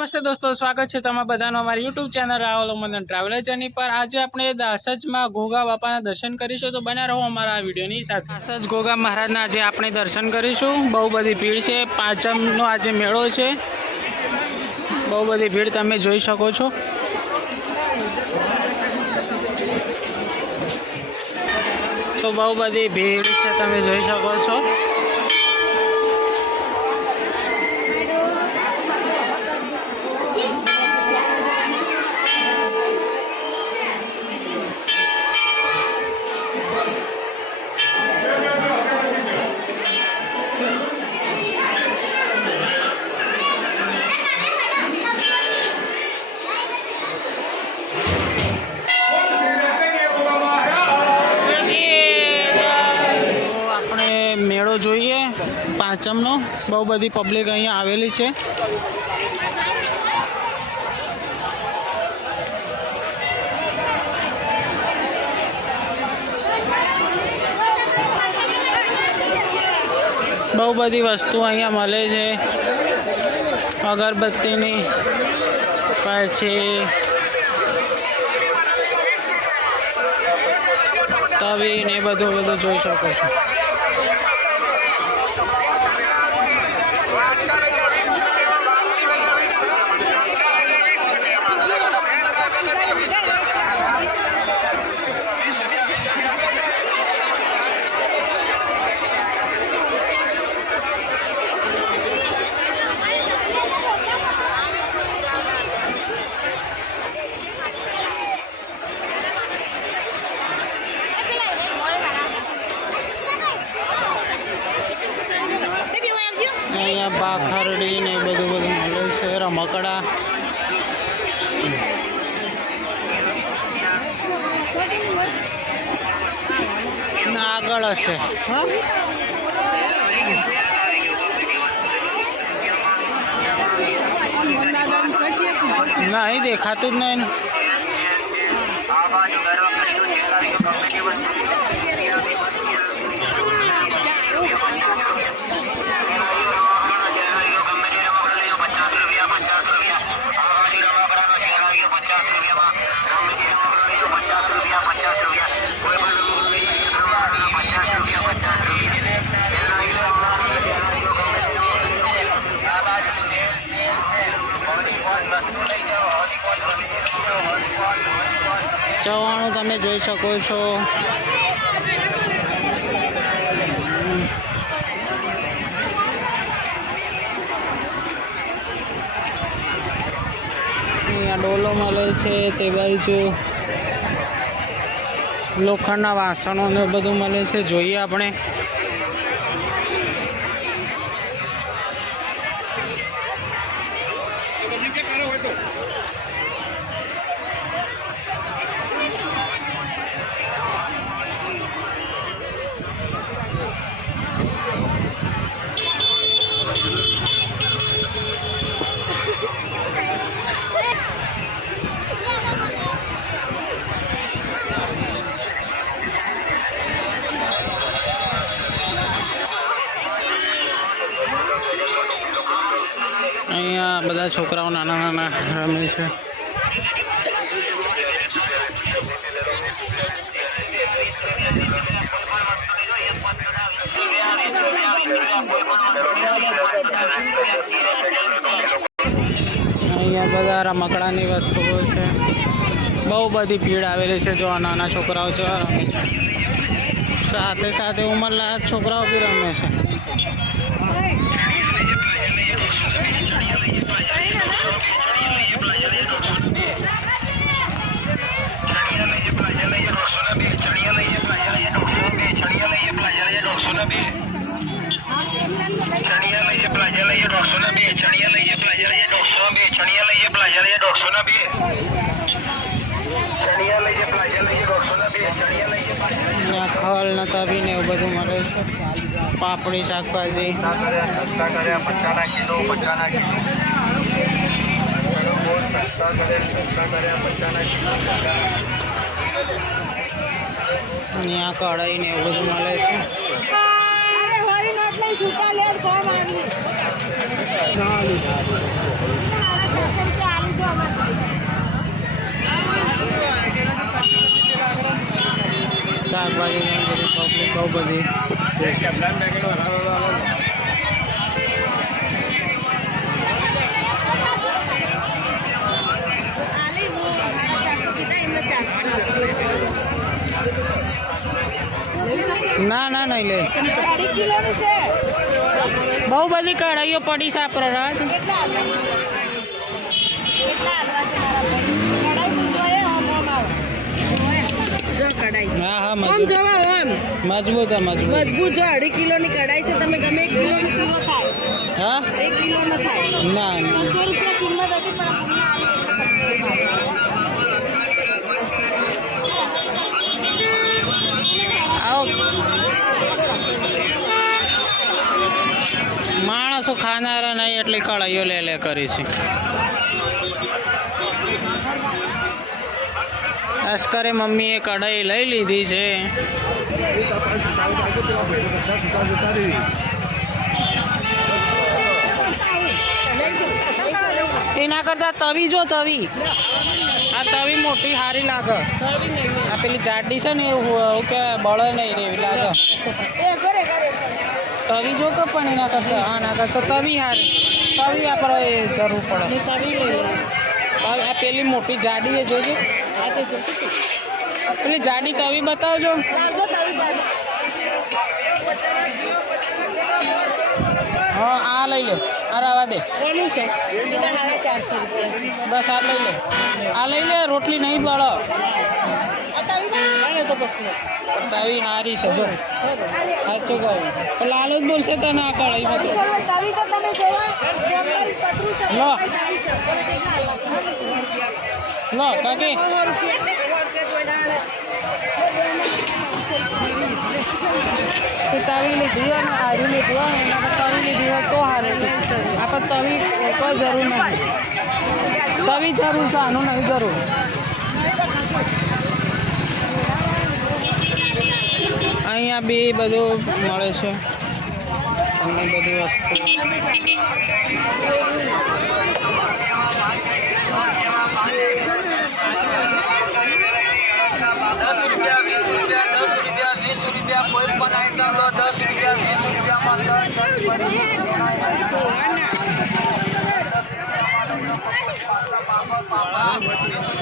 नमस्ते दोस्तों, स्वागत है तमाम बधानो हमारी YouTube channel Rahul Madan traveller journey पर। आज अपने दासज में घोगा बापा दर्शन करीशुं, तो बना रहो हमारा वीडियोनी साथ। दासज घोगा महाराज आज आपणे दर्शन करीशुं। बहु बधी भीड़ है, पांचमनो आज मेळो है, बहु बधी भीड़ तमे जोई शको छो। तो बहु बधी भीड़ है, तमे जोई शको छो। मेड़ो जोईए पांचमनो, बहु बधी पब्लिक अहींया आवेली छे। बहु बधी वस्तु अहींया मळे छे, अगरबत्तीनी पछी तवी ने બધું જોઈ શકો છો। बाखरडी ने બધું મળે છે, રમકડા આગળ હશે, નહીં દેખાતું જ નહીં। ચવાણું તમે જોઈ શકો છો। અહીંયા ડોલો મળે છે, તે બાજુ લોખંડના વાસણો ને બધું મળે છે, જોઈએ આપણે। અહીંયા બધા છોકરાઓ નાના નાના રમે છે। અહીંયા બધા રમકડાની વસ્તુઓ છે, બહુ બધી ભીડ આવેલી છે। જો નાના છોકરાઓ છે રમે છે, સાથે સાથે ઉંમરલાયક છોકરાઓ બી રમે છે। ખલ ને તવી ને એવું બધું મળે છે, પાપડી શાકભાજી यहाँ कढ़ाई ने એવું બધું મળે છે। બધી ના ના નહીં લે બહુ બધી કઢાઈઓ પડી છે આપણે રાત હા હા મજબૂત મજબૂત મજબૂત જો 2.5 કિલોની કઢાઈ છે તમે ગમે 1 કિલોની સીવો થાય હા 1 કિલો ન થાય ના 600 રૂપિયા કિંમત હતી પણ આવો માણસો ખાનારા નહીં એટલી કઢાઈઓ લે કરી છે અસ્કરે મમ્મીએ કઢાઈ લઈ લીધી છે એના કરતા તવી જો તવી આ તવી મોટી સારી લાગે આ પેલી જાડી છે ને એવું કે બળે નહીં રે એવી લાગે તવી જો કે પણ એના કરતા આના કરતા તવી સારી તવી આપણે જરૂર પડે તવી આ પેલી મોટી જાડી એ જોજો પેલી જાડી તવી બતાવજો હા આ લઈ લે આ રવા દે બસ આ લઈ લે રોટલી નહીં બળો તવી હારી છે જો સાચું કહું તો લાલો જ બોલશે તો ના કળાઈમાં લો કાકી તવી લીધી હોય ને હારી લીધી હોય એના પર તવી લીધી હોય તો હારે આપણે તવી કોઈ જરૂર નથી તવી જરૂર છે આનું નહીં જરૂર અહીંયા બી બધું મળે છે ઘણી બધી વસ્તુ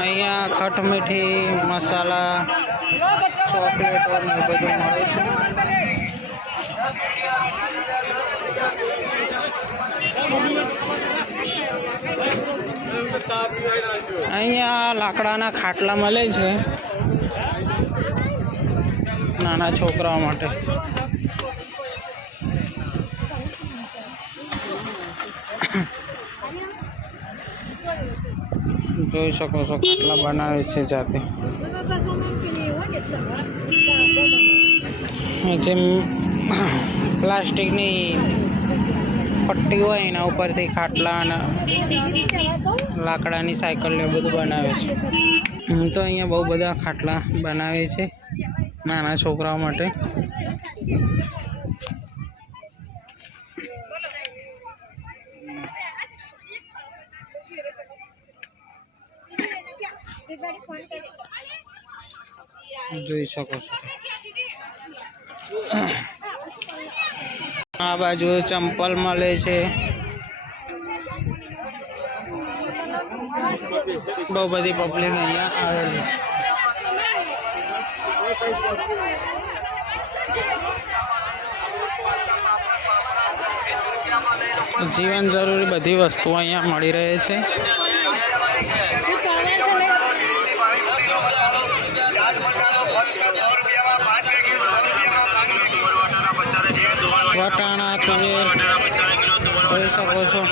અહીંયા ખટ મીઠી મસાલા ચોકલેટો ને બધું મળે છે અહીંયા લાકડાના ખાટલા મળે છે નાના છોકરાઓ માટે જોઈ શકો છો ખાટલા બનાવે છે જાતે જેમ પ્લાસ્ટિકની પટ્ટી હોય એના ઉપરથી ખાટલા અને લાકડાની સાયકલ ને બધું બનાવે છે તો અહીંયા બહુ બધા ખાટલા બનાવે છે નાના છોકરાઓ માટે જોઈ શકો છો આ બાજુ ચંપલ મળે છે બહુ બધી પબ્લિક અહીંયા આવેલી જીવન જરૂરી બધી વસ્તુઓ અહીંયા મળી રહે છે વટાણા તુવેર જોઈ શકો છો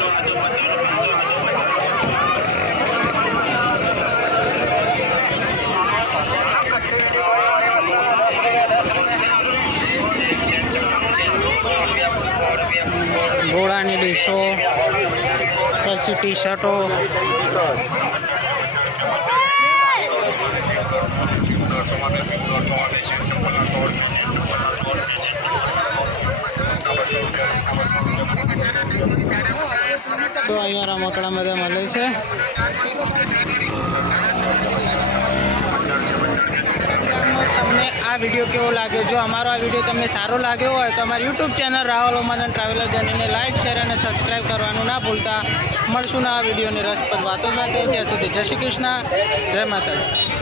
ઘોડાની ડીશો પછી ટી શર્ટો તો અહીંયા રમકડા બધા મળે છે તમને આ આ વિડીયો કેવો લાગ્યો. જો અમારો આ વિડીયો તમને સારો લાગ્યો હોય તો અમારી YouTube channel Rahul Oman traveller જર્નીને લાઇક શેર અને સબસ્ક્રાઈબ કરવાનું ના ભૂલતા. મળશું ના આ વિડીયોની રસપ્રદ વાતો સાથે. ત્યાં સુધી જય શ્રી કૃષ્ણ, જય માતાજી.